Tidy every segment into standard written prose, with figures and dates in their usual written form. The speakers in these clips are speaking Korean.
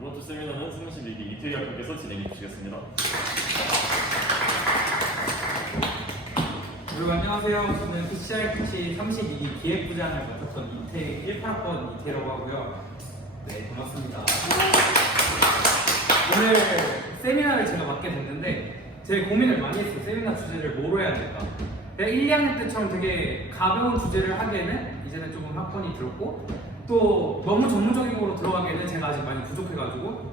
이번 주 세미나는 승무실 리기 이태리 학교께서 진행해 주시겠습니다. 여러분 안녕하세요. 저는 PCRPC 32기 기획부장을 맡았던 이태 18학번 이태라고 하고요. 네, 반갑습니다. 오늘 세미나를 제가 맡게 됐는데 되게 고민을 많이 했어요. 세미나 주제를 뭐로 해야 될까? 내가 1, 2학년 때처럼 되게 가벼운 주제를 하기에는 이제는 조금 학번이 들었고 또 너무 전문적인 거로 들어가기에는 제가 아직 많이 부족해가지고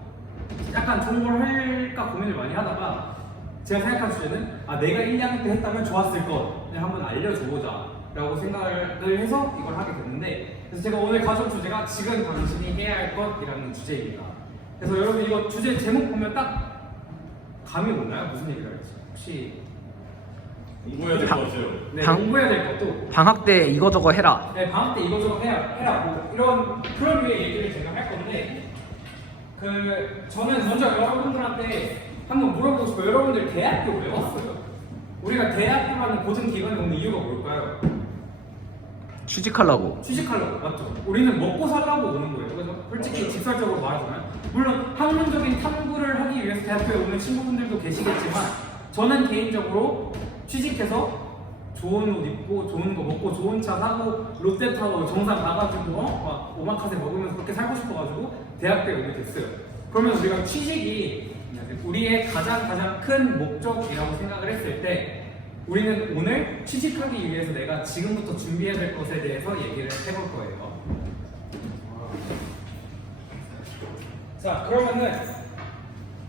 약간 좋은 걸 할까 고민을 많이 하다가 제가 생각한 주제는 내가 1, 2학년 때 했다면 좋았을 것 그냥 한번 알려줘보자 라고 생각을 해서 이걸 하게 됐는데 그래서 제가 오늘 가져온 주제가 지금 당신이 해야 할 것이라는 주제입니다. 그래서 여러분 이거 주제 제목 보면 딱 감이 오나요? 무슨 얘기를 할지 혹시 공부해야 될 것 같아요. 네, 공부해야 될 것도 방학 때 이거저거 해라. 네, 방학 때 이거저거 해라 뭐 이런 그런 류의 얘기를 제가 할 건데 저는 먼저 여러분들한테 한번 물어보고 싶어요. 여러분들 대학교 왜 왔어요? 우리가 대학교라는 고등 기관에 오는 이유가 뭘까요? 취직하려고. 취직하려고, 맞죠? 우리는 먹고 살라고 오는 거예요. 그래서 솔직히 직설적으로 말하자면 물론 학문적인 탐구를 하기 위해서 대학교에 오는 친구분들도 계시겠지만 저는 개인적으로 취직해서 좋은 옷 입고 좋은 거 먹고 좋은 차 사고 롯데타워 정상 가가지고 막 오마카세 먹으면서 그렇게 살고 싶어가지고 대학교에 오게 됐어요. 그러면 우리가 취직이 우리의 가장 큰 목적이라고 생각을 했을 때 우리는 오늘 취직하기 위해서 내가 지금부터 준비해야 될 것에 대해서 얘기를 해볼 거예요. 자, 그러면은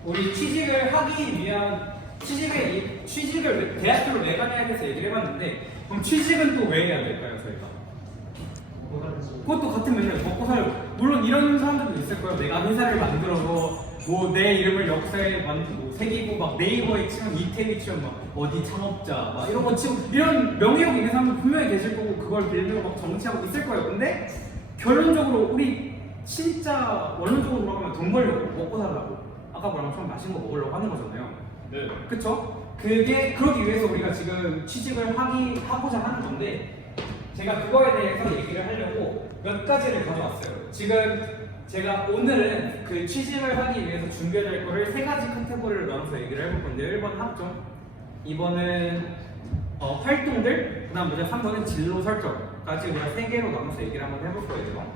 우리 취직을 하기 위한 취직을 대학교를 왜 가냐 해서 얘기를 해봤는데 그럼 취직은 또 왜 해야 될까요, 저희가? 그것도 같은 맥락 먹고 살고 물론 이런 사람들도 있을 거예요. 내가 회사를 만들어서 뭐 내 이름을 역사에 새기고 막 네이버에 치면 이태리 치면 막 어디 창업자 막 이런 거 치고 이런 명예욕 있는 사람도 분명히 계실 거고 그걸 빌리고 막 정치하고 있을 거예요. 근데 결론적으로 우리 진짜 원론적으로 돌아가면 돈 벌려고 먹고 살라고 아까 말한 처럼 맛있는 거 먹으려고 하는 거잖아요. 네. 그쵸? 그러기 위해서 우리가 지금 취직을 하고자 하는 건데 제가 그거에 대해서 얘기를 하려고 몇 가지를 가져왔어요. 지금 제가 오늘은 그 취직을 하기 위해서 준비해야 될 거를 세 가지 카테고리를 나눠서 얘기를 해볼 건데요. 1번 학점, 2번은 활동들, 그 다음 3번은 진로 설정까지 우리가 세 개로 나눠서 얘기를 한번 해볼 거예요.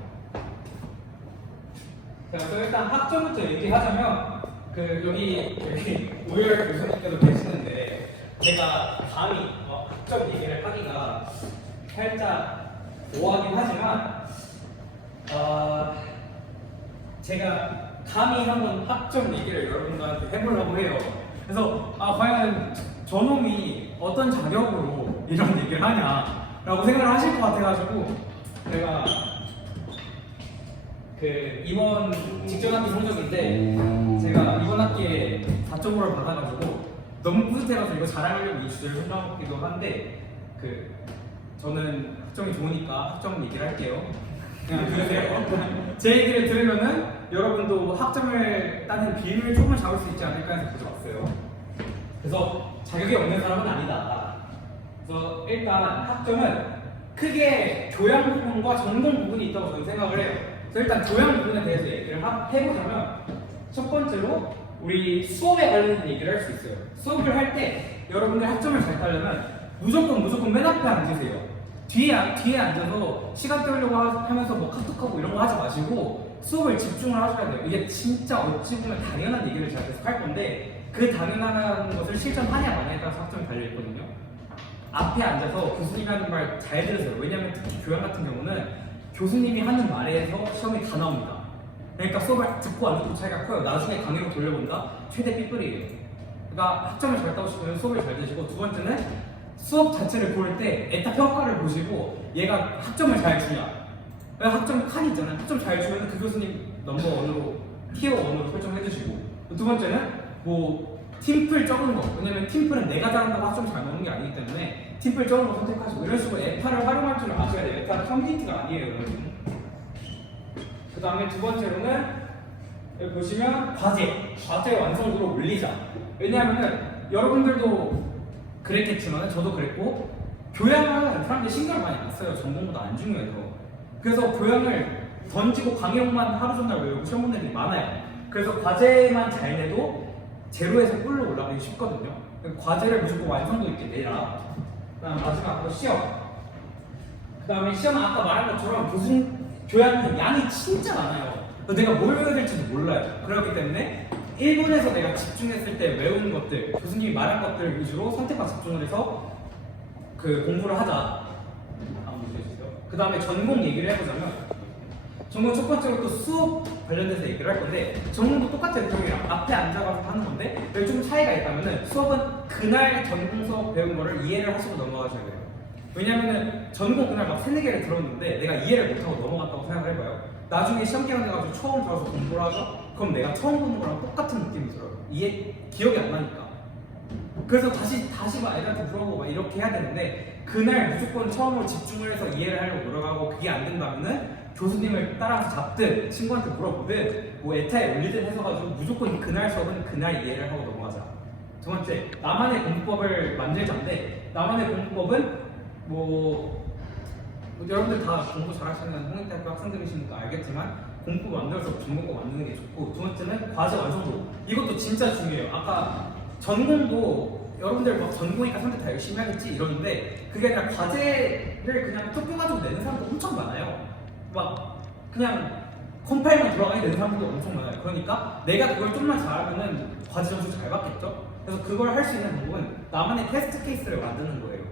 자, 그래서 일단 학점부터 얘기하자면 여기 오열 교수님께서 계시는데 제가 감히 학점 얘기를 하기가 살짝 오하긴 하지만 제가 감히 한번 학점 얘기를 여러분들한테 해보려고 해요. 그래서 과연 저놈이 어떤 자격으로 이런 얘기를 하냐라고 생각을 하실 것 같아가지고 제가 이번 직전 학기 성적인데 제가 이번 학기에 4.5를 받아가지고 너무 뿌듯해가지고 이거 자랑하려고 이 주제를 생각하기도 한데 저는 학점이 좋으니까 학점 얘기를 할게요. 그냥 들으세요. 제 얘기를 들으면은 여러분도 학점을 따는 비밀을 조금 잡을 수 있지 않을까 해서 가져왔어요. 그래서 자격이 없는 사람은 아니다. 그래서 일단 학점은 크게 교양 부분과 전공 부분이 있다고 저는 생각을 해요. 그래서 일단 교양 부분에 대해서 얘기를 해보자면 첫 번째로 우리 수업에 관련된 얘기를 할 수 있어요. 수업을 할 때 여러분들 학점을 잘 따려면 무조건 맨 앞에 앉으세요. 뒤에 앉아서 시간 때우려고 하면서 뭐 카톡하고 이런 거 하지 마시고 수업을 집중을 하셔야 돼요. 이게 진짜 어찌 보면 당연한 얘기를 제가 계속 할 건데 그 당연한 것을 실천하냐 마냐에 따라서 학점이 달려있거든요. 앞에 앉아서 교수님이 하는 말 잘 들으세요. 왜냐면 특히 교양 같은 경우는 교수님이 하는 말에서 시험이 다 나옵니다. 그러니까 수업을 듣고 안 듣고 차이가 커요. 나중에 강의로 돌려본다? 최대 삐뚤이에요. 그러니까 학점을 잘 따고 싶으면 수업을 잘 드시고 두 번째는 수업 자체를 볼 때 에타 평가를 보시고 얘가 학점을 잘 주냐 학점 칸이 있잖아요. 학점 잘 주면 그 교수님 넘버 1으로 티어 1으로 설정해 주시고 두 번째는 뭐 팀플 적은 거 왜냐면 팀플은 내가 잘한다고 학점 잘 나오는 게 아니기 때문에 팀플 적은 거 선택하시고 이런 식으로 에타를 활용할 줄 아셔야 돼요. 에타는 컴퓨니티가 아니에요 여러분. 그 다음에 두 번째로는 여기 보시면 과제 완성도를 올리자. 왜냐하면은 여러분들도 그랬겠지만 저도 그랬고 교양은 사람들이 신경을 많이 안 써요. 전공보다 안 중요해서. 그래서 교양을 던지고 강의용만 하루 종일 외우고 시험 보는 애들이 많아요. 그래서 과제만 잘 내도 제로에서 뿔로 올라가기 쉽거든요. 과제를 무조건 완성도 있게 내라. 그다음 마지막으로 시험. 그다음에 시험은 아까 말한 것처럼 교양은 양이 진짜 많아요. 내가 뭘 외워야 될지도 몰라요. 그렇기 때문에 1분에서 내가 집중했을 때 외우는 것들, 교수님이 말한 것들 위주로 선택과 집중을 해서 그 공부를 하자. 그 다음에 전공 얘기를 해보자면, 전공 첫 번째로 또 수업 관련돼서 얘기를 할 건데, 전공도 똑같아요. 저기 앞에 앉아가지고 하는 건데, 여기 좀 차이가 있다면은 수업은 그날 전공 수업 배운 거를 이해를 하시고 넘어가셔야 돼요. 왜냐면은 전공 그날 막 3, 4개를 들었는데 내가 이해를 못하고 넘어갔다고 생각을 해봐요. 나중에 시험 기간 돼가지고 처음 들어서 공부를 하죠? 그럼 내가 처음 보는 거랑 똑같은 느낌이 들어요. 기억이 안 나니까. 그래서 다시 막 애들한테 물어보고 막 이렇게 해야 되는데, 그날 무조건 처음으로 집중을 해서 이해를 하려고 노력하고 그게 안 된다면은 교수님을 따라서 잡든 친구한테 물어보든 뭐 에타에 올리든 해서가지고 무조건 그날 수업은 그날 이해를 하고 넘어가자. 두 번째, 나만의 공부법을 만들자인데, 나만의 공부법은 여러분들 다 공부 잘하시는 홍익대학교 학생들이시니까 알겠지만 공부 만들어서 전공고 만드는 게 좋고, 두 번째는 과제 완성도. 이것도 진짜 중요해요. 아까 전공도 여러분들 막 전공이니까 선택 다 열심히 하겠지 이러는데, 그게 아니라 과제를 그냥 쫓겨가지고 내는 사람도 엄청 많아요. 막 그냥 컴파일만 들어가게 내는 사람들도 엄청 많아요. 그러니까 내가 그걸 좀만 잘하면은 과제 점수 잘 받겠죠? 그래서 그걸 할 수 있는 방법은 나만의 테스트 케이스를 만드는 거예요.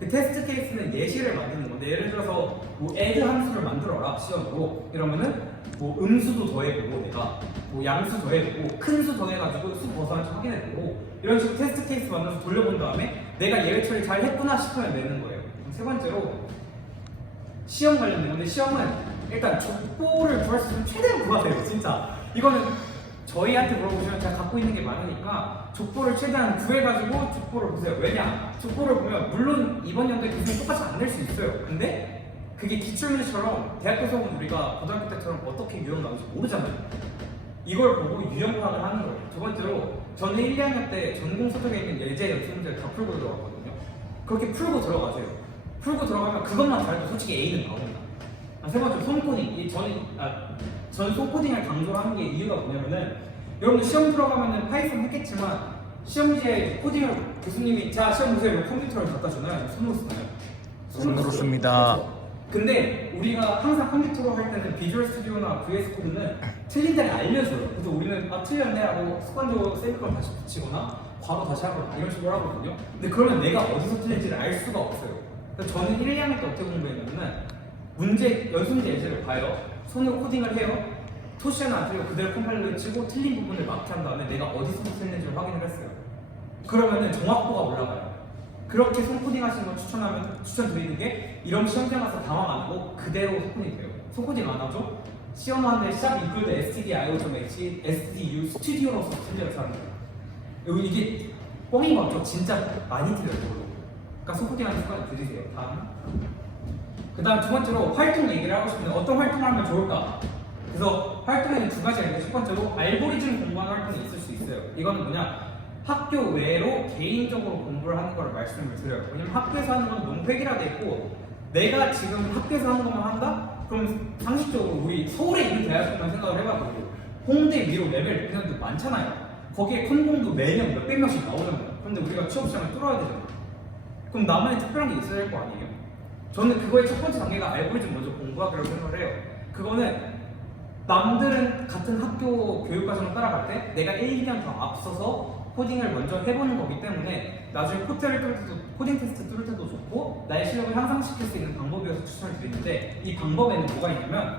그 테스트 케이스는 예시를 만드는 건데, 예를 들어서 뭐 add 함수를 만들어라 시험으로 이러면은 뭐 음수도 더해보고 내가 뭐 양수 더해보고 큰 수 더해가지고 수 벗어난지 확인해보고 이런 식으로 테스트 케이스 만들어서 돌려본 다음에 내가 예외 처리 잘 했구나 싶으면 내는 거예요. 세 번째로 시험 관련된 건데, 시험은 일단 족보를 구할 수 있으면 최대한 구하세요. 진짜 이거는 저희한테 물어보시면 제가 갖고 있는 게 많으니까 족보를 최대한 구해가지고 족보를 보세요. 왜냐? 족보를 보면 물론 이번 연도에 교수님 똑같이 안 낼 수 있어요. 근데 그게 기출문제처럼 대학교 수업은 우리가 고등학교 때처럼 어떻게 유형 나오는지 모르잖아요. 이걸 보고 유형 파악을 하는 거예요. 두 번째로 저는 1, 2학년 때 전공 서적에 있는 예제 연습 문제를 다 풀고 들어갔거든요. 그렇게 풀고 들어가세요. 풀고 들어가면 그것만 잘해도 솔직히 A는 나옵니다. 세 번째, 손코딩. 저는 손코딩을 강조를 하는 게 이유가 뭐냐면은, 여러분 시험 들어가면은 파이썬 했겠지만 시험지에 코딩을 교수님이 자 시험 보세요 컴퓨터를 갖다 주나요? 손으로 쓰나요? 손으로 씁니다. 근데 우리가 항상 컴퓨터로 할 때는 비주얼 스튜디오나 VS 코드는 틀린 데를 알려줘요. 그래서 우리는 틀렸네 하고 습관적으로 세이프걸 다시 붙이거나 괄호 다시 하거나 이런 식으로 하거든요. 근데 그러면 내가 어디서 틀린지를 알 수가 없어요. 그래서 저는 1, 2학년 때 어떻게 공부했냐면은 연습 문제 예제를 봐요. 손으로 코딩을 해요. 토시는 안 틀리고 그대로 컴파일러를 치고 틀린 부분을 마크한 다음에 내가 어디서 틀렸는지를 확인을 했어요. 그러면은 정확도가 올라가요. 그렇게 손코딩 하시는 걸 추천드리는 게, 이런 시험장 가서 당황 안 하고 그대로 손코딩 돼요. 손코딩 안 하죠? 시험 하는데 샵 include stdio.h stdu 스튜디오로서 틀려서 하는 거예요. 이게 뻥인 거 같죠? 진짜 많이 틀려요. 그러니까 손코딩 하는 습관을 들이세요. 그 다음 두 번째로 활동 얘기를 하고 싶은데, 어떤 활동을 하면 좋을까? 그래서 활동에는 두 가지가 있는데, 첫 번째로 알고리즘 공부하는 활동이 있을 수 있어요. 이거는 뭐냐? 학교 외로 개인적으로 공부를 하는 걸 말씀을 드려요. 왜냐면 학교에서 하는 건 너무 획일화돼 있고, 내가 지금 학교에서 하는 것만 한다? 그럼 상식적으로 우리 서울에 있는 대학교만 생각을 해봐도 홍대 위로 레벨 높은 애들 많잖아요. 거기에 컴공도 매년 몇백 명씩 나오잖아요. 그런데 우리가 취업 시장을 뚫어야 되잖아요. 그럼 나만의 특별한 게 있어야 될 거 아니에요? 저는 그거의 첫 번째 단계가 알고리즘 먼저 공부하기라고 생각을 해요. 그거는 남들은 같은 학교 교육과정을 따라갈 때 내가 1, 2년 더 앞서서 코딩을 먼저 해보는 거기 때문에 나중에 코딩 테스트 뚫을 때도 좋고 나의 실력을 향상시킬 수 있는 방법이어서 추천을 드리는데, 이 방법에는 뭐가 있냐면,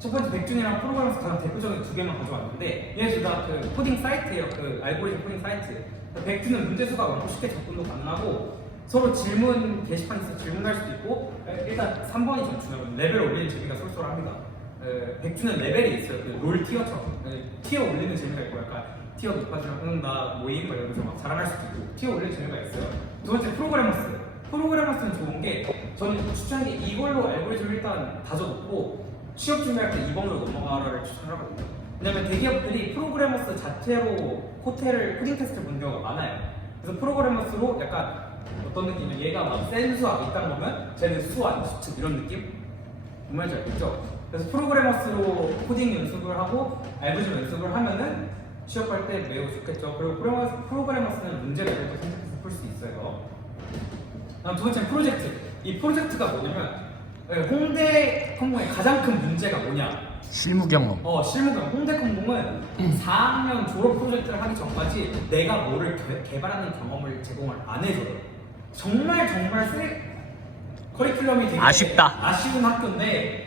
첫 번째 백준이랑 프로그램에서 가장 대표적인 두 개만 가져왔는데, 얘네 둘 다 그 코딩 사이트예요. 그 알고리즘 코딩 사이트. 백준은 문제수가 많고 쉽게 접근도 가능하고 서로 질문 게시판 있어서 질문할 수도 있고, 일단 3번이 좀 중요하고 레벨 올리는 재미가 쏠쏠합니다. 백주는 레벨이 있어요. 그 롤 티어처럼 티어 올리는 재미가 있고, 약간 티어 높아지면 나 모임 이러면서 막 자랑할 수도 있고 티어 올리는 재미가 있어요. 두 번째 프로그래머스는 좋은 게, 저는 추천한 게 이걸로 알고리즘을 일단 다져놓고 취업 준비할 때 2번으로 넘어가라를 추천하거든요. 왜냐면 대기업들이 프로그래머스 자체로 코딩 테스트를 본 경우가 많아요. 그래서 프로그래머스로 약간 어떤 느낌이면 얘가 막 센 수학 있다는 거면 쟤는 수완, 수축 이런 느낌? 정말 잘 알겠죠? 그래서 프로그래머스로 코딩 연습을 하고 알고리즘 연습을 하면은 취업할 때 매우 좋겠죠. 그리고 프로그래머스는 문제를 또 선택해서 풀 수 있어요. 다음 두 번째는 프로젝트. 이 프로젝트가 뭐냐면 홍대 컴공의 가장 큰 문제가 뭐냐? 실무 경험. 실무 경험. 홍대 컴공은 4학년 졸업 프로젝트를 하기 전까지 내가 뭐를 개발하는 경험을 제공을 안 해줘요. 정말 쓰레 커리큘럼이 되게 아쉽다. 아쉬운 학교인데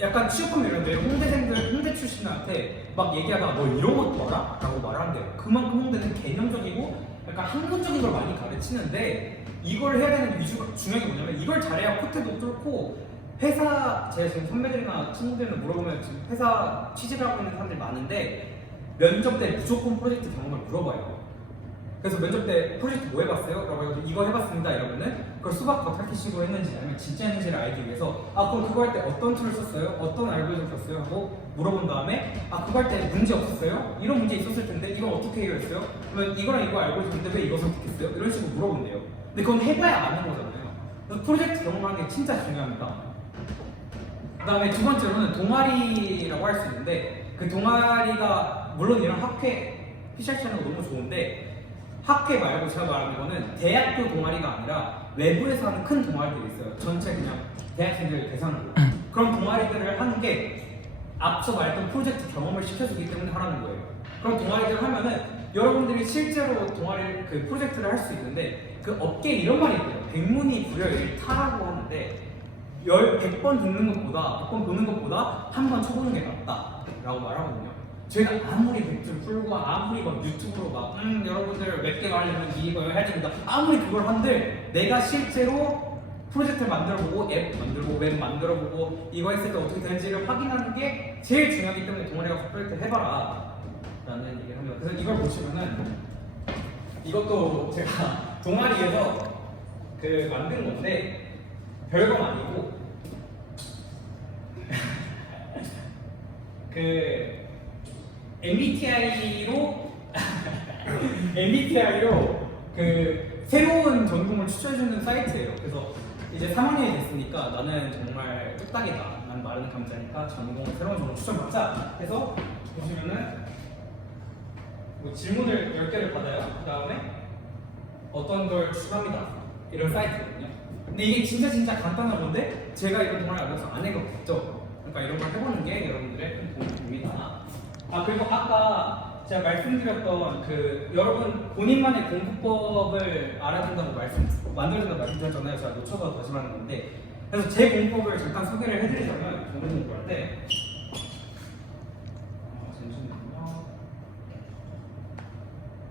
약간 취업하면 이런데 홍대 출신한테 막 얘기하다가 너 이런 것도 알아? 라고 말하는데 그만큼 홍대는 개념적이고 약간 학문적인 걸 많이 가르치는데 이걸 해야 되는 위주가 중요한 게 뭐냐면 이걸 잘해야 코트도 뚫고 제가 지금 선배들이나 친구들이나 물어보면 지금 회사 취직을 하고 있는 사람들이 많은데 면접 때 무조건 프로젝트 경험을 물어봐요. 그래서 면접 때 프로젝트 뭐 해봤어요? 라고 해서 이거 해봤습니다 이러면은 그걸 수박 겉핥기식으로 했는지 아니면 진짜 했는지를 알기 위해서 그럼 그거 할 때 어떤 툴을 썼어요? 어떤 알고리즘 썼어요? 하고 물어본 다음에 그거 할 때 문제 없었어요? 이런 문제 있었을 텐데 이건 어떻게 해결했어요? 그러면 이거랑 이거 알고리즘인데 왜 이거 선택했어요? 이런 식으로 물어본대요. 근데 그건 해봐야 아는 거잖아요. 그래서 프로젝트 경험하는 게 진짜 중요합니다. 그 다음에 두 번째로는 동아리라고 할 수 있는데 그 동아리가 물론 이런 학회 피셜처럼 너무 좋은데 학회 말고 제가 말하는 거는 대학교 동아리가 아니라 외부에서 하는 큰 동아리들이 있어요. 전체 그냥 대학생들 대상으로. 그런 동아리들을 하는 게 앞서 말했던 프로젝트 경험을 시켜주기 때문에 하라는 거예요. 그런 동아리들을 하면은 여러분들이 실제로 동아리 프로젝트를 할 수 있는데 그 업계에 이런 말이 있대요. 백문이 불여일타라고 하는데 100번 듣는 것보다 100번 보는 것보다 한 번 쳐보는 게 낫다라고 말하거든요. 저희가 아무리 백줄 풀고 아무리 막 유튜브로 여러분들 웹개가 하려면 이거 해야 됩니다. 아무리 그걸 한들 내가 실제로 프로젝트를 만들어보고 앱 만들고 웹 만들어보고 이거 했을 때 어떻게 되는지를 확인하는 게 제일 중요하기 때문에 동아리가 프로젝트 해봐라 라는 얘기를 합니다. 그래서 이걸 보시면은 이것도 제가 동아리에서 만든 건데 별건 아니고 MBTI로 새로운 전공을 추천해주는 사이트예요. 그래서 이제 3학년이 됐으니까 나는 정말 뚝딱이다. 난 마른 감자니까 새로운 전공 추천받자. 해서 보시면은 질문을 10개를 받아요. 그 다음에 어떤 걸 추천합니다. 이런 사이트거든요. 근데 이게 진짜 간단한 건데 제가 이런 동아리 알아서 안 해봤죠. 그러니까 이런 걸 해보는 게 여러분들의 큰 도움이 됩니다. 그리고 아까 제가 말씀드렸던 여러분 본인만의 공부법을 알아야 된다고 만들어야 된다고 말씀드렸잖아요. 제가 놓쳐서 다시 말하는 건데 그래서 제 공부법을 잠깐 소개를 해드리자면 저는 공부할 때 잠시만요.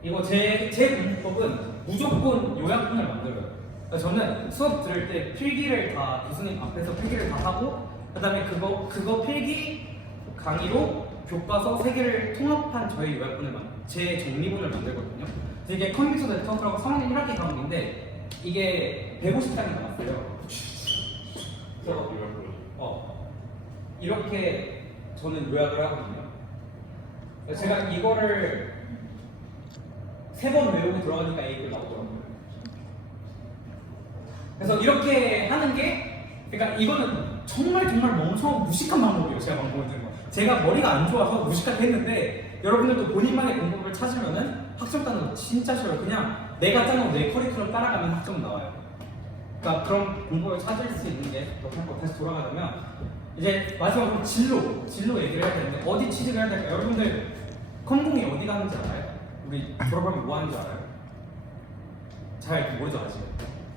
이거 제 공부법은 무조건 요약본을 만들어요. 저는 수업 들을 때 필기를 다 교수님 앞에서 필기를 다 하고 그다음에 그거 필기 강의로 교과서 3개를 통합한 저의 요약본을 제 정리본을 만들거든요. 이게 컴퓨터 네트워크라고 3학년 1학기 과목인데 이게 150장이 나왔어요. 그래서 이렇게 저는 요약을 하거든요. 제가 이거를 3번 외우고 들어가니까 A가 나오더라고요. 그래서 이렇게 하는 게 그러니까 이거는 정말 멍청하고 무식한 방법이에요. 제가 방법을 제가 머리가 안 좋아서 무식하게 했는데 여러분들도 본인만의 공부를 찾으면은 학점 따는 거 진짜 싫어요. 그냥 내가 짜놓은 내 커리큘럼 따라가면 학점 나와요. 그러니까 그런 공부를 찾을 수 있는 게 다시 돌아가자면 이제 마지막으로 진로 얘기를 해야 되는데 어디 취직을 해야 될까요? 여러분들 컴공이 어디 가는지 알아요? 우리 졸업하면 뭐 하는지 알아요? 잘 모르죠 아직.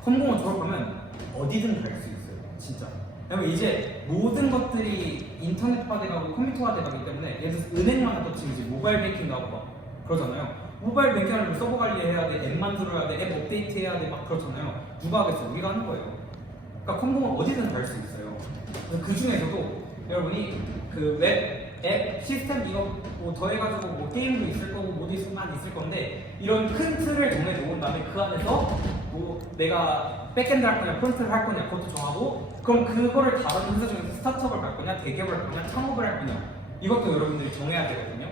컴공을 졸업하면 어디든 갈 수 있어요. 진짜. 왜냐면 이제 모든 것들이 인터넷화돼가고 컴퓨터화돼가기 때문에 예를 들어서 은행만 하도 지금 이제 모바일 뱅킹 나오고 막 그러잖아요. 모바일 뱅킹하려면 서버 관리해야 돼, 앱 만들어야 돼, 앱 업데이트해야 돼 막 그렇잖아요. 누가 하겠어? 우리가 하는 거예요. 그러니까 컴공은 어디든 갈 수 있어요. 그래서 그 중에서도 여러분이 웹, 앱, 시스템 이거 뭐 더해가지고 뭐 게임도 있을 거고 모드 수만 있을 건데 이런 큰 틀을 정해 놓은 다음에 그 안에서 뭐 내가 백엔드 할 거냐 프론트를 할 거냐 그것도 정하고 그럼 그거를 다른 회사 중에서 스타트업을 갈 거냐 대기업을 할 거냐 창업을 할 거냐 이것도 여러분들이 정해야 되거든요.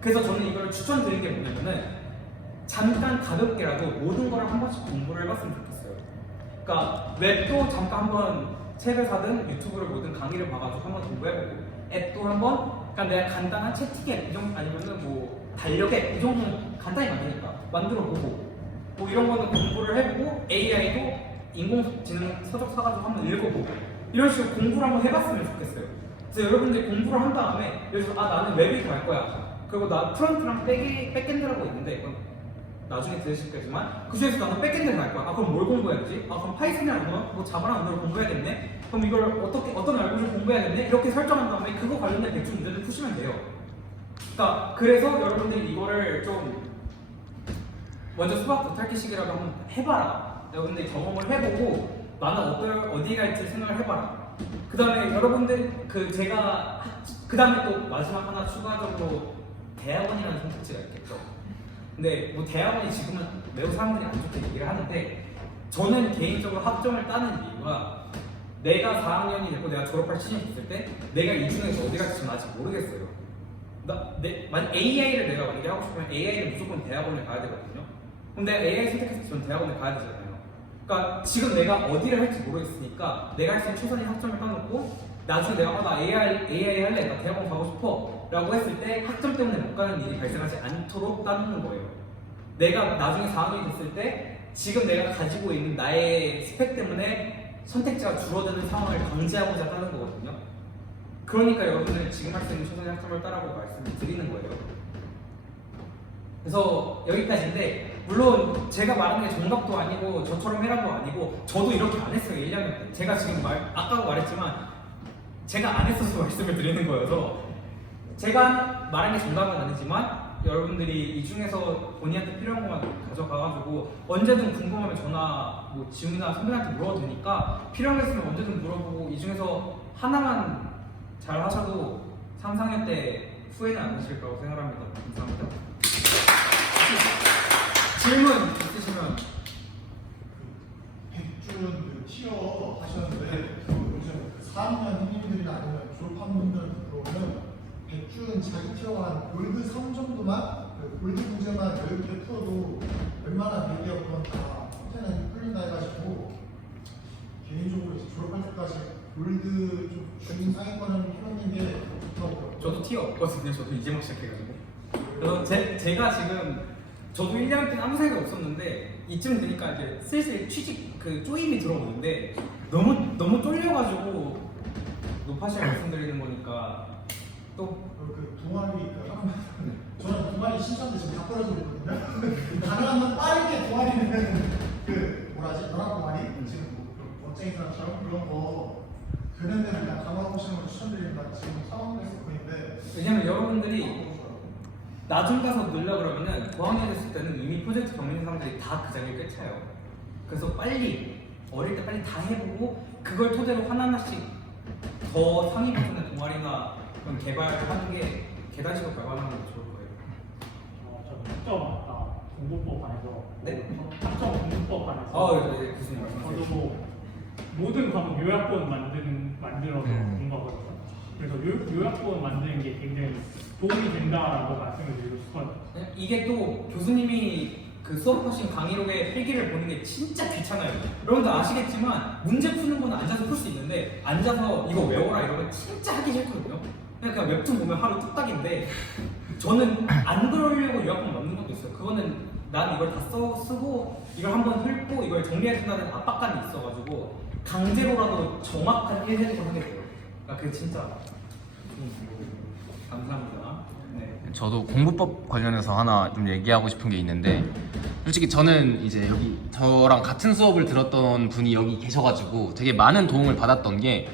그래서 저는 이걸 추천드린 게 뭐냐면은 잠깐 가볍게라도 모든 걸 한 번씩 공부를 해봤으면 좋겠어요. 그러니까 웹도 잠깐 한번 책을 사든 유튜브를 보든 강의를 봐가지고 한번 공부해보고 앱도 한번 그러니까 내가 간단한 채팅 앱 이 정도 아니면은 뭐 달력 앱 이 정도는 간단히 만드니까 만들어보고 뭐 이런 거는 공부를 해보고 AI도 인공지능 서적 사가지고 한번 읽어보고 이런 식으로 공부를 한번 해봤으면 좋겠어요. 그래서 여러분들이 공부를 한 다음에 예를 들어서 나는 웹을 갈 거야. 그리고 나 프론트랑 백엔드라고 있는데 이건 나중에 들으실 거지만 그 중에서 나는 백엔드를 갈 거야. 그럼 뭘 공부해야 되지? 그럼 파이썬이나 언어, 뭐 자바나 언어를 공부해야겠네. 그럼 이걸 어떤 알고리즘을 공부해야겠네. 이렇게 설정한 다음에 그거 관련된 대충 문제를 푸시면 돼요. 그러니까 그래서 여러분들이 이거를 좀 먼저 수학 겉핥기식이라고 한번 해봐라. 여러분들이 경험을 해보고 나는 어디 갈지 생각을 해봐라. 그 다음에 여러분들 그 다음에 또 마지막 하나 추가적으로 대학원이라는 선택지가 있겠죠. 근데 뭐 대학원이 지금은 매우 사람들이 안 좋게 얘기를 하는데 저는 개인적으로 학점을 따는 이유가 내가 4학년이 됐고 내가 졸업할 시즌이 있을 때 내가 이 중에서 어디 갈지 아직 모르겠어요. 만약 AI를 내가 만약에 하고 싶으면 AI는 무조건 대학원을 가야 되거든요. 그럼 내가 AI 선택해서 저는 대학원을 가야 되잖아요. 그러니까 지금 내가 어디를 할지 모르겠으니까 내가 할 수 있는 최선의 학점을 따놓고 나중에 내가 나 AI 할래, 나 대학원 가고 싶어 라고 했을 때 학점 때문에 못 가는 일이 발생하지 않도록 따놓는 거예요. 내가 나중에 4학년이 됐을 때 지금 내가 가지고 있는 나의 스펙 때문에 선택지가 줄어드는 상황을 방지하고자 따는 거거든요. 그러니까 여러분들 지금 할 수 있는 최선의 학점을 따라고 말씀을 드리는 거예요. 그래서 여기까지인데 물론 제가 말하는 게 정답도 아니고 저처럼 해라도 아니고 저도 이렇게 안 했어요. 1학년 때 제가 지금 아까도 말했지만 제가 안 했어서 말씀을 드리는 거여서 제가 말한 게 정답은 아니지만 여러분들이 이 중에서 본인한테 필요한 것만 가져가가지고 언제든 궁금하면 전화 뭐 지훈이나 선배한테 물어도 되니까 필요한 게 있으면 언제든 물어보고 이 중에서 하나만 잘 하셔도 3, 4학년 때 후회는 안 하실 거라고 생각합니다. 감사합니다. 질문 있으시면 백준 티어 하셨는데 요즘 4학년 형님들이나 아니면 졸업한 분들 들어오면 백준 자기 티어가 한 골드 3 정도만 골드 문제만 10개 풀어도 웬만한 미디어건 다 컨테너이 풀린다 해가지고 개인적으로 이제 졸업할 때까지 골드 좀 중상위권을 해놓는 게 좋다고. 저도 티어 없거든요. 저도 이제 막 시작해가지고 그래서 제가 지금 저도 1년 때는 아무 생각 없었는데 이쯤 되니까 이제 슬슬 취직 쪼임이 들어오는데 너무 쫄려가지고 노파시아 말씀드리는 거니까 또 동아리 저는 동아리 신청도 지금 다 벌어지고 있거든요. 가능하면 빠르게 동아리는 너랑 동아리 지금 뭐 멋쟁이 사람처럼 그런 거 되는 데는 그냥 강화하시는 걸 추천드립니다. 지금 상황에서 보이는데 왜냐면 여러분들이 나중 가서 늘려 그러면은 고학년 됐을 때는 이미 프로젝트 경험인 사람들이 다 그 자리를 꿰차요. 그래서 빨리 어릴 때 빨리 다 해보고 그걸 토대로 하나하나씩 더 상위 버전의 동아리나 그런 개발하는 게 계단식으로 개발하는 게 좋을 거예요. 저는 학점 아까 공부법반에서 네? 학점 공부법반에서 네, 교수님 말씀하세요. 저도 모든 과목 요약본 만들어서 공부하거든요. 그래서 요약본 만드는 게 굉장히 도움이 된다라고 말씀을 드리고 싶어요. 이게 또 교수님이 수업하신 강의록의 필기를 보는 게 진짜 귀찮아요. 여러분들 아시겠지만 문제 푸는 거는 앉아서 풀 수 있는데 앉아서 이거 외워라 이러면 진짜 하기 싫거든요. 그냥 웹툰 보면 하루 뚝딱인데 저는 안 그러려고 요약본 만든 것도 있어요. 그거는 난 이걸 다 쓰고 이걸 한번 훑고 이걸 정리해준다는 압박감이 있어가지고 강제로라도 정확한 1회독을 하게 돼요. 그러니까 그게 진짜 감사합니다. 네. 저도 공부법 관련해서 하나 좀 얘기하고 싶은 게 있는데 솔직히 저는 이제 여기 저랑 같은 수업을 들었던 분이 여기 계셔가지고 되게 많은 도움을 받았던 게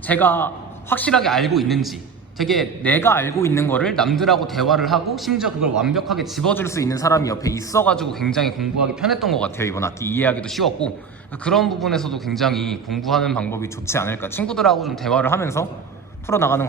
제가 확실하게 알고 있는지 되게 내가 알고 있는 거를 남들하고 대화를 하고 심지어 그걸 완벽하게 집어줄 수 있는 사람이 옆에 있어가지고 굉장히 공부하기 편했던 것 같아요. 이번 학기 이해하기도 쉬웠고 그런 부분에서도 굉장히 공부하는 방법이 좋지 않을까. 친구들하고 좀 대화를 하면서 풀어나가는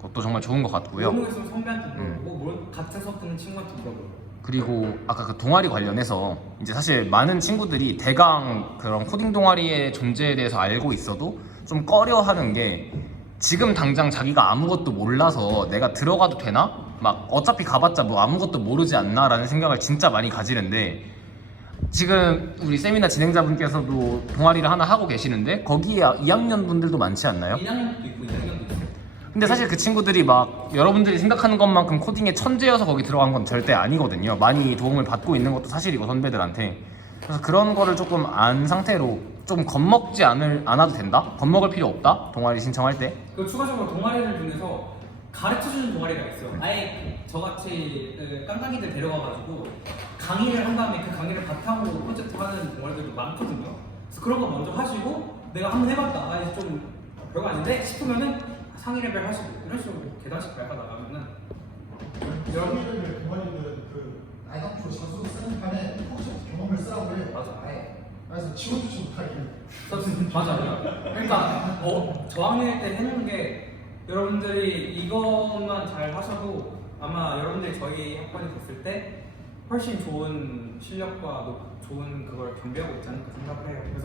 것도 정말 좋은 것 같고요. 모르겠으면 선배한테 물어보고 같은 수업 듣는 친구한테 물어보고. 그리고 아까 그 동아리 관련해서 이제 사실 많은 친구들이 대강 그런 코딩 동아리의 존재에 대해서 알고 있어도 좀 꺼려하는 게 지금 당장 자기가 아무것도 몰라서 내가 들어가도 되나? 막 어차피 가봤자 뭐 아무것도 모르지 않나? 라는 생각을 진짜 많이 가지는데 지금 우리 세미나 진행자분께서도 동아리를 하나 하고 계시는데 거기에 2학년 분들도 많지 않나요? 1학년도 있고 2학년도 있어요. 근데 사실 그 친구들이 막 여러분들이 생각하는 것만큼 코딩에 천재여서 거기 들어간 건 절대 아니거든요. 많이 도움을 받고 있는 것도 사실이고 선배들한테. 그래서 그런 거를 조금 안 상태로 좀 겁먹지 않아도 된다? 겁먹을 필요 없다? 동아리 신청할 때? 그리고 추가적으로 동아리를 중에서 가르쳐주는 동아리가 있어요. 아예 저같이 깡깡이들 데려가가지고 강의를 한 다음에 그 강의를 바탕으로 프로젝트 하는 동아리들도 많거든요. 그래서 그런 거 먼저 하시고 내가 한번 해봤다. 아 이제 좀 별거 아닌데 싶으면은 상위 레벨 하시고 이런 식으로 계단식 밟아 나가면은 여기를 동아리들은 그 애당초 자소 쓰는 판에 프로젝트 경험을 쓰라고 해요. 맞아. 아예. 그래서 지워주지 못하게. 맞아요. 그러니까 저학년일 때 해놓은 게 여러분들이 이것만 잘 하셔도 아마 여러분들이 저희 학번이 됐을 때 훨씬 좋은 실력과 좋은 그걸 겸비하고 있지 않을까 생각을 해요. 그래서